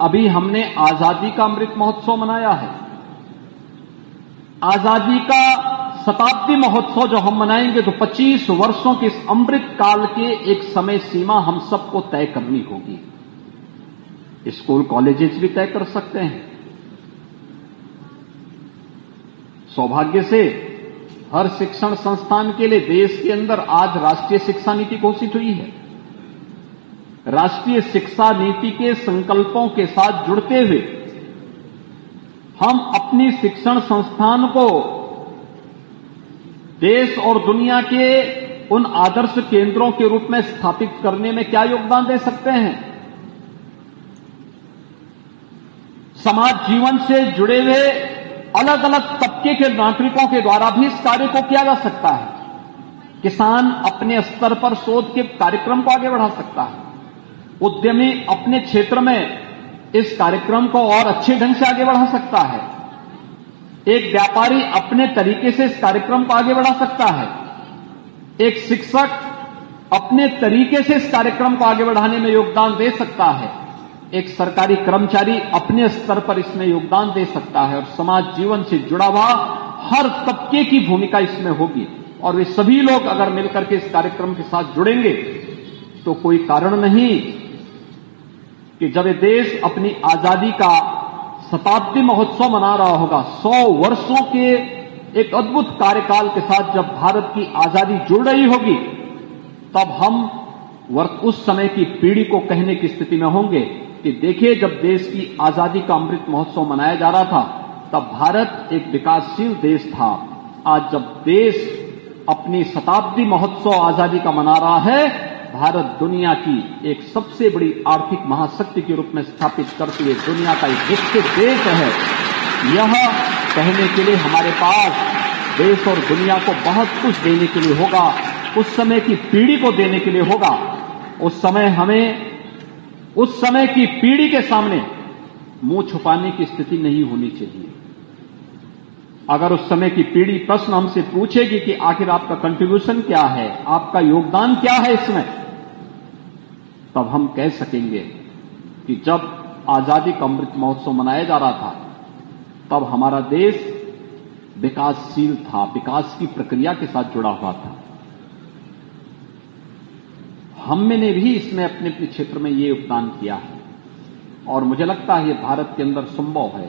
अभी हमने आजादी का अमृत महोत्सव मनाया है। आजादी का शताब्दी महोत्सव जो हम मनाएंगे तो 25 वर्षों के इस अमृत काल के एक समय सीमा हम सबको तय करनी होगी। स्कूल कॉलेजेस भी तय कर सकते हैं। सौभाग्य से हर शिक्षण संस्थान के लिए देश के अंदर आज राष्ट्रीय शिक्षा नीति घोषित हुई है। राष्ट्रीय शिक्षा नीति के संकल्पों के साथ जुड़ते हुए हम अपनी शिक्षण संस्थान को देश और दुनिया के उन आदर्श केंद्रों के रूप में स्थापित करने में क्या योगदान दे सकते हैं। समाज जीवन से जुड़े हुए अलग अलग तबके के नागरिकों के द्वारा भी इस कार्य को किया जा सकता है। किसान अपने स्तर पर शोध के कार्यक्रम को आगे बढ़ा सकता है। उद्यमी अपने क्षेत्र में इस कार्यक्रम को और अच्छे ढंग से आगे बढ़ा सकता है। एक व्यापारी अपने तरीके से इस कार्यक्रम को आगे बढ़ा सकता है। एक शिक्षक अपने तरीके से इस कार्यक्रम को आगे बढ़ाने में योगदान दे सकता है। एक सरकारी कर्मचारी अपने स्तर पर इसमें योगदान दे सकता है और समाज जीवन से जुड़ा हुआ हर तबके की भूमिका इसमें होगी। और वे सभी लोग अगर मिलकर के इस कार्यक्रम के साथ जुड़ेंगे तो कोई कारण नहीं कि जब ये देश अपनी आजादी का शताब्दी महोत्सव मना रहा होगा, 100 वर्षों के एक अद्भुत कार्यकाल के साथ जब भारत की आजादी जुड़ रही होगी, तब हम उस समय की पीढ़ी को कहने की स्थिति में होंगे कि देखिए, जब देश की आजादी का अमृत महोत्सव मनाया जा रहा था तब भारत एक विकासशील देश था। आज जब देश अपनी शताब्दी महोत्सव आजादी का मना रहा है, भारत दुनिया की एक सबसे बड़ी आर्थिक महाशक्ति के रूप में स्थापित करते हुए दुनिया का एक विकसित देश है। यह कहने के लिए हमारे पास देश और दुनिया को बहुत कुछ देने के लिए होगा, उस समय की पीढ़ी को देने के लिए होगा। उस समय हमें उस समय की पीढ़ी के सामने मुंह छुपाने की स्थिति नहीं होनी चाहिए। अगर उस समय की पीढ़ी प्रश्न हमसे पूछेगी कि आखिर आपका कंट्रीब्यूशन क्या है, आपका योगदान क्या है इसमें, तब हम कह सकेंगे कि जब आजादी का अमृत महोत्सव मनाया जा रहा था तब हमारा देश विकासशील था, विकास की प्रक्रिया के साथ जुड़ा हुआ था। हमने भी इसमें अपने अपने क्षेत्र में ये योगदान किया है और मुझे लगता है ये भारत के अंदर संभव है।